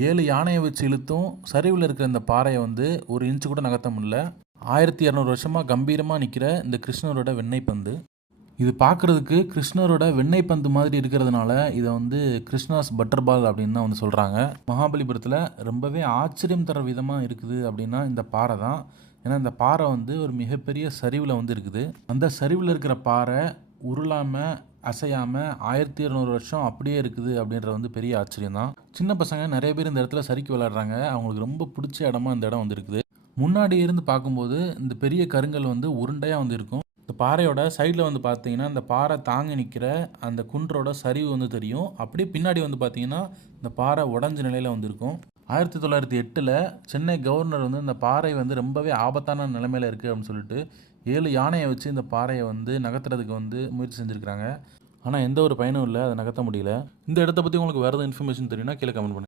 ஏழு யானையை வச்சு இழுத்தும் சரிவில் இருக்கிற இந்த பாறையை வந்து ஒரு இன்ச்சு கூட நகர்த்த முடியல. ஆயிரத்தி இரநூறு வருஷமாக கம்பீரமாக நிற்கிற இந்த கிருஷ்ணரோட வெண்ணெய் பந்து. இது பார்க்குறதுக்கு கிருஷ்ணரோட வெண்ணெய் பந்து மாதிரி இருக்கிறதுனால இதை வந்து கிருஷ்ணாஸ் பட்டர் பால் அப்படின்னு தான் வந்து சொல்கிறாங்க மகாபலிபுரத்தில் ரொம்பவே ஆச்சரியம் தர விதமாக இருக்குது அப்படின்னா இந்த பாறை தான். ஏன்னா இந்த பாறை வந்து ஒரு மிகப்பெரிய சரிவில் வந்து இருக்குது. அந்த சரிவில் இருக்கிற பாறை உருளாமல் அசையாமல் ஆயிரத்தி இரநூறு வருஷம் அப்படியே இருக்குது அப்படின்றது வந்து பெரிய ஆச்சரியம் தான் சின்ன பசங்க நிறைய பேர் இந்த இடத்துல சறுக்கி விளாட்றாங்க அவங்களுக்கு ரொம்ப பிடிச்ச இடமா இந்த இடம் வந்துருக்குது. முன்னாடி இருந்து பார்க்கும்போது இந்த பெரிய கருங்கல் வந்து உருண்டையாக வந்து இருக்கும் இந்த பாறையோட சைடில் வந்து பார்த்தீங்கன்னா இந்த பாறை தாங்கி நிற்கிற அந்த குன்றோட சரிவு வந்து தெரியும். அப்படியே பின்னாடி வந்து பார்த்தீங்கன்னா இந்த பாறை உடஞ்ச நிலையில் வந்துருக்கும் ஆயிரத்தி தொள்ளாயிரத்தி எட்டில் சென்னை கவர்னர் வந்து இந்த பாறை வந்து ரொம்பவே ஆபத்தான நிலைமையில் இருக்குது அப்படின்னு சொல்லிட்டு ஏழு யானையை வச்சு இந்த பாறையை வந்து நகர்த்துறதுக்கு வந்து முயற்சி செஞ்சுருக்கிறாங்க. ஆனால் எந்த ஒரு பயனும் இல்லை. அதை நகர்த்த முடியல. இந்த இடத்த பற்றி உங்களுக்கு வேறு எதாவது இன்ஃபர்மேஷன் தெரியும்னா கீழே கமெண்ட் பண்ணுங்கள்